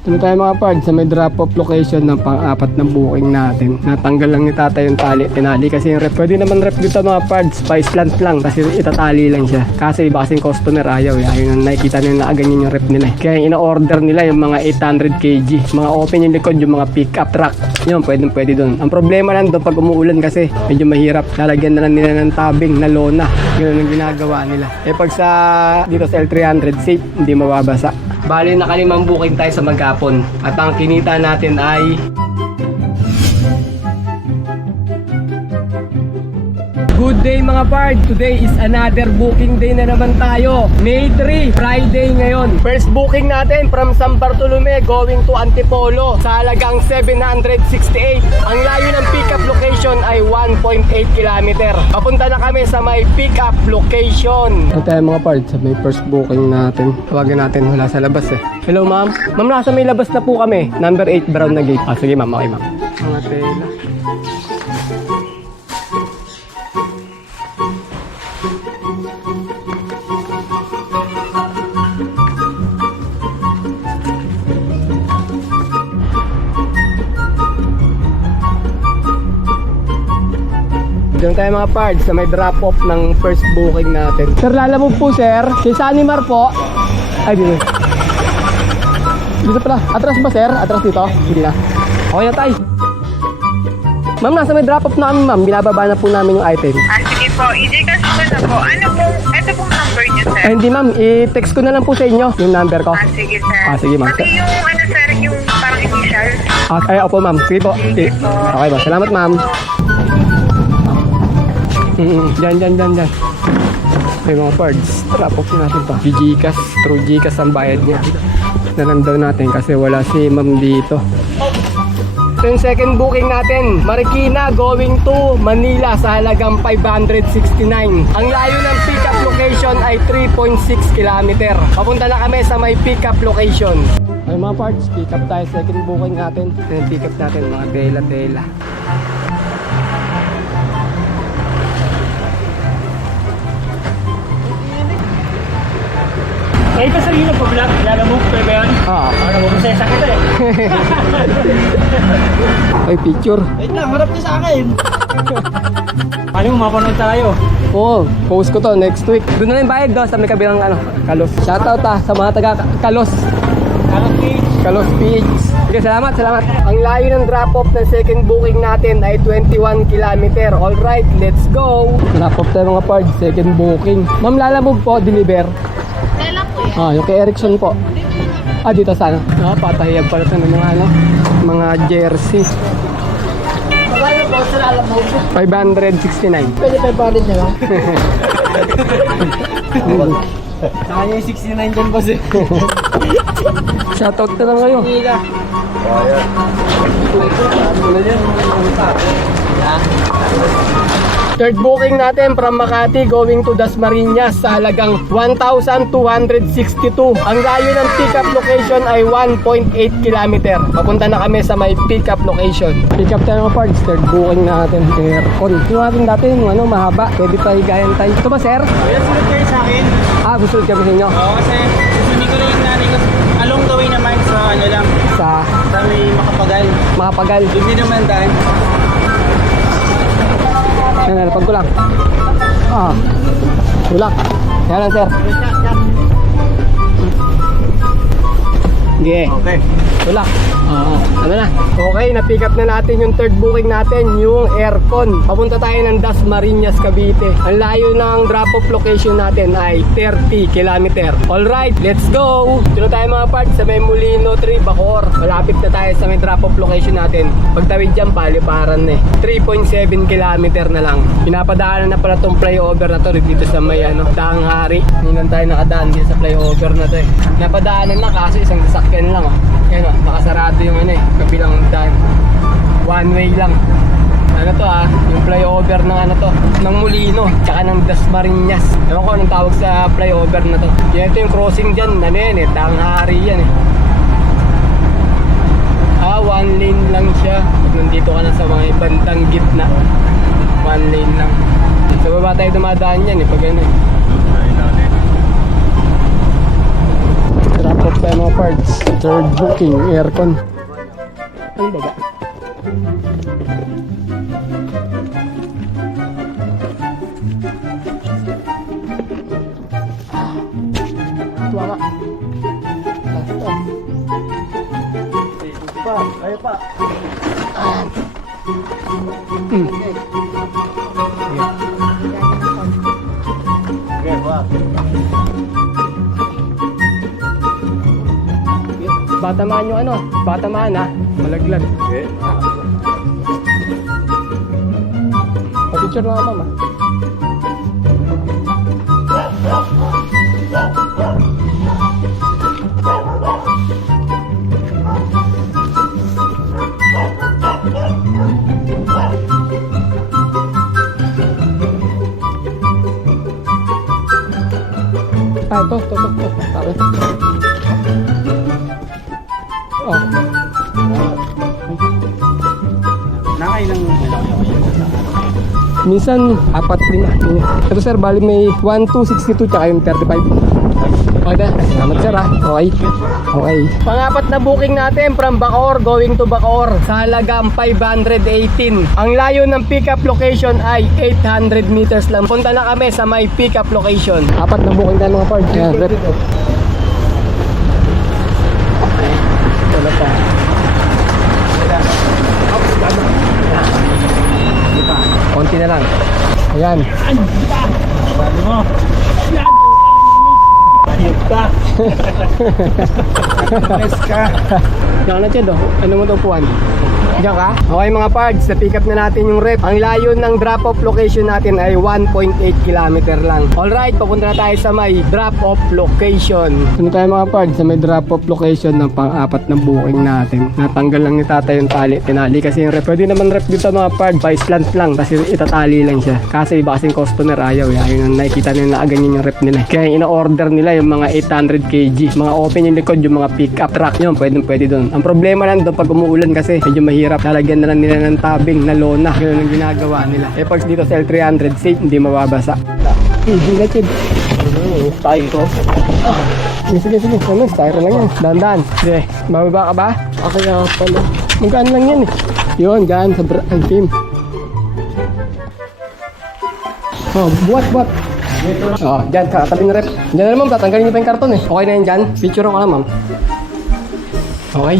Ito tayo mga pards sa may drop-off location ng pang-apat na booking natin. Natanggal lang ni tata yung tali, tinali kasi yung rep. Pwede naman rep dito mga pards, spice plant lang kasi itatali lang siya. Kasi iba kasing customer ayaw eh. Ayaw na nakikita nila na ganyan yung rep nila eh. Kaya ina-order nila yung mga 800 kg. Mga open yung likod, yung mga pick-up truck. Yun, pwede doon. Ang problema lang doon pag umuulan kasi medyo mahirap. Lalagyan na lang nila ng tabing na lona. Ganun ang ginagawa nila. Eh pag sa dito sa L300 safe, hindi mababasa. Bali, nakalimang booking tayo sa maghapon. At ang kinita natin ay good day mga pard! Today is another booking day na naman tayo. May 3, Friday ngayon. First booking natin from San Bartolome going to Antipolo sa halagang 768. Ang layo ng pickup location ay 1.8 km. Papunta na kami sa may pickup location. Ito tayo mga pard sa may first booking natin. Tawagan natin wala sa labas eh. Hello ma'am. Ma'am, nasa may labas na po kami. Number 8 brown na gate. Sige ma'am, okay ma'am. Mga tela. Diyan tayo mga pards sa may drop-off ng first booking natin. Sir, lalamove po sir. Si Sanimar po. Ay, dito. Dito pala. Atras ba sir? Atras dito? Hindi na. Okay na tayo. Ma'am, nasa may drop-off na kami ma'am. Binababa na po namin yung item. Sige po. EJ kasi ko na po. Ano po? Ito pong number niyo sir. Ay, hindi ma'am. I-text ko na lang po sa inyo yung number ko. Sige sir. Sige ma'am. Pati yung ano sir, yung parang initial. Ay, opo ma'am. Sige po. Sige po. Okay ba? Salamat ma'am. Diyan. May mga parts. Drop-off natin pa. Gcash. Through Gcash ang bayad niya. Nalandaw natin kasi wala si ma'am dito. Ito yung second booking natin. Marikina going to Manila sa halagang 569. Ang layo ng pickup location ay 3.6 km. Papunta na kami sa may pickup location. Ay mga parts, pick up tayo. Second booking natin. Then pick up natin mga tela-tela. Eh, ito sa inyo po vlog, lalo mo, pwede ba yun? Oo. Ano mo, masaya sakit eh. Ay, picture. Wait lang, harap niyo sa akin. Paano mo mapanood tayo? Oo, post ko to next week. Doon na rin bayad do sa may kabilang Kalos. Shoutout sa mga taga Kalos. Kalos page. Kalos PH. Sige, salamat. Ang layo ng drop-off ng second booking natin ay 21 km. Alright, let's go. Drop-off tayo mga pards, second booking. Ma'am, lalamove po, deliver. Kailan po yan? Yung kay Erickson po. Dito sana. Patahiyag pala ito ng mga jersey. Magkano po sir, alam mo? 569. Pwede 500 na lang. Saka yung 69 dyan boss eh. Shoutout na lang kayo. Hila. Third booking natin from Makati going to Dasmariñas sa halagang 1,262. Ang layo ng pickup location ay 1.8 km. Papunta na kami sa may pickup location. Pick up tayo mga parts. Third booking natin. Aircon. Yung natin dati yung mahaba. Pwede pa higayan tayo. Ito ba sir? Kaya sunod kayo sa akin. Gusto kami sa inyo. Oo, kasi susundin ko na yung nanay ko. Along the way naman sa ano lang. Sa May makapagal. Makapagal. Doon din naman daan. Nalapag ko lang. Tulak. Yan lang sir. Sige. Okay. Tulak. Ano na? Okay, na-pick up na natin yung third booking natin, yung aircon. Papunta tayo ng Dasmariñas, Cavite. Ang layo ng drop-off location natin ay 30 km. Alright, let's go! Dito tayo mga parts sa may Molino 3, Bacoor. Malapit na tayo sa may drop-off location natin. Pagtawid dyan, paliparan na eh. 3.7 km na lang. Pinapadaanan na pala tong flyover na to dito sa may Tanghari. Hindi lang tayo nakadaan dito sa flyover na to eh. Napadaanan na kaso isang sasakyan lang Yan nakasarado yung kabilang daan. One way lang. Yung flyover ng ng Molino, tsaka ng Dasmariñas. Ewan ko anong tawag sa flyover na to. Ito yung crossing dyan, Tanghari yan one lane lang siya. Pag nandito ka na sa mga bandang gitna, one lane lang. Sa baba tayo dumadaan yan pag Drop off tayo mga parts. Third booking, aircon. Ano ba ba? Tuwa nga. Pa, ayo pa. Okay, pa. Batamaan yung ano, batamaan ha, malaglag. Okay. Pa-picture na nga mama. Ito. Sorry. Oh. Nakay ng Minsan, 4-5. Ito sir, bali may 1,262 tsaka yung 35. Okay na, salamat sir ha. Okay. Pangapat na booking natin from Bacoor going to Bacoor sa halagang 518. Ang layo ng pick-up location ay 800 meters lang. Punta na kami sa may pick-up location. Apat na booking na mga parts. Ayan, rep. Wala pa. Konti na lang. Ayan. sabi mo. Ayop ka. Yes ka. Diyan ka na, Chad, oh. Ano mo ito upuan? Diyan ka? Okay mga pards, na-pick up na natin yung rep. Ang layo ng drop-off location natin ay 1.8 km lang. Alright, papunta na tayo sa may drop-off location. Punta tayo mga pards sa may drop-off location ng pang-apat na booking natin. Natanggal lang ni tata yung tali. Tinali kasi yung rep. Pwede naman rep dito mga pards, by slant lang. Kasi itatali lang siya. Kasi iba kasing customer ayaw. Ayun ang nakikita nila na ganyan yung rep nila. Kaya ina-order nila yung mga 800 kg. Mga open yung likod, yung mga pick-up truck yun. Pwede doon. Ang problema lang doon pag umuulan kasi medyo mahirap. Lalagyan na lang nila ng tabing na lona. Ganun ang ginagawa nila. Eh pag dito sa L300 safe, hindi mababasa. Hindi na, Chid. Tayo ko. Sige. Ano, styro lang yan. Dahan-dahan. Sige, bababa ka ba? Okay nga pala. Magkaan lang yan eh. Yun, gaan sa team. Oh, buat. Oh, dyan, katabi ng rep. Dyan na naman, tatanggalin niyo pa yung karton eh. Okay na yan dyan. Picture ko lang, ma'am. Okay.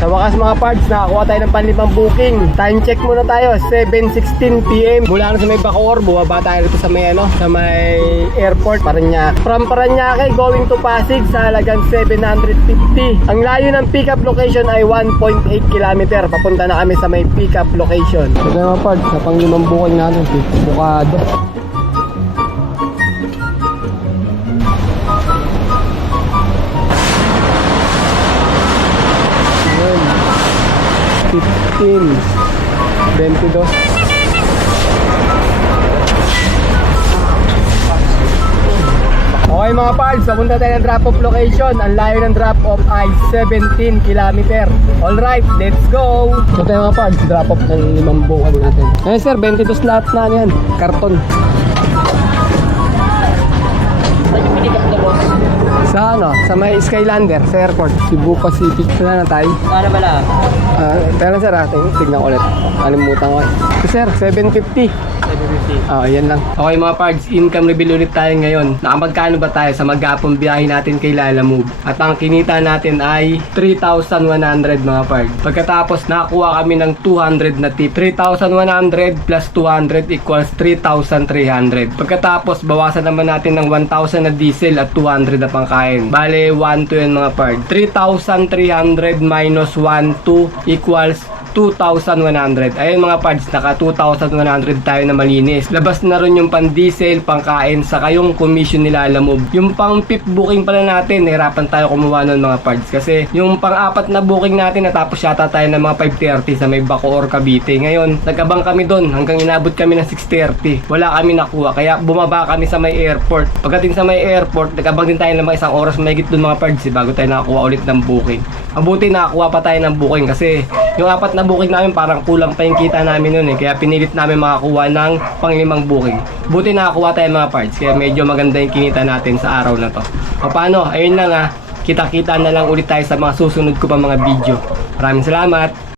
Sa wakas mga parts, nakakuha tayo ng panlimang booking. Time check muna tayo, 7:16 PM. Mula na sa may Bacoor, bumaba tayo dito sa may sa may airport, Parañaque. From Parañaque going to Pasig sa halagang 750. Ang layo ng pick-up location ay 1.8 km. Papunta na kami sa may pick-up location. Ito mga parts, sa panglimang booking natin, bukado. Yun. 15, 22. Okay mga pards, papunta tayo ng drop-off location. Ang layo ng drop-off ay 17 km. Alright, let's go! So tayo mga pards, drop-off ng 5 bukal natin. Ayun sir, 22 slot na yan. Karton. Saan yung pinikap na boss? Sa sa may Skylander, sa airport, Cebu Pacific. Wala na tayo. Ano pala? Pero sir, tignan ko ulit. Kalimutan ko. So, sir, 750. 750. Yan lang. Okay mga pards, income reveal ulit tayo ngayon. Nakamagkano ba tayo sa maghapong biyahe natin kay Lala Move? At ang kinita natin ay 3,100 mga pards. Pagkatapos nakakuha kami ng 200 na tip. 3,100 plus 200 equals 3,300. Pagkatapos bawasan naman natin ng 1,000 na diesel at 200 na pangkain. Bale 1,2 yan mga pards. 3,300 minus 1,2 equals 2,100. Ayun mga pards, naka 2,100 tayo na malinis. Labas na rin yung pang diesel, pangkain, saka yung commission nila Lamove. Yung pang PIP booking pala natin, nahirapan tayo kumuha nun mga pards. Kasi yung pang-apat na booking natin, natapos yata tayo ng mga 5:30 sa may Bacoor, Cavite. Ngayon, nagabang kami doon hanggang inabot kami ng 6:30. Wala kami nakuha, kaya bumaba kami sa may airport. Pagdating sa may airport, nagabang din tayo ng mga 1 oras mahigit doon mga pards bago tayo nakakuha ulit ng booking. Mabuti nakakuha pa tayo ng booking kasi yung 4 na booking namin parang kulang pa yung kita namin nun eh. Kaya pinilit namin makakuha ng pang-5 booking. Buti nakakuha tayo mga parts. Kaya medyo maganda yung kinita natin sa araw na to. O paano? Ayun lang Kita-kita na lang ulit tayo sa mga susunod ko pa mga video. Maraming salamat!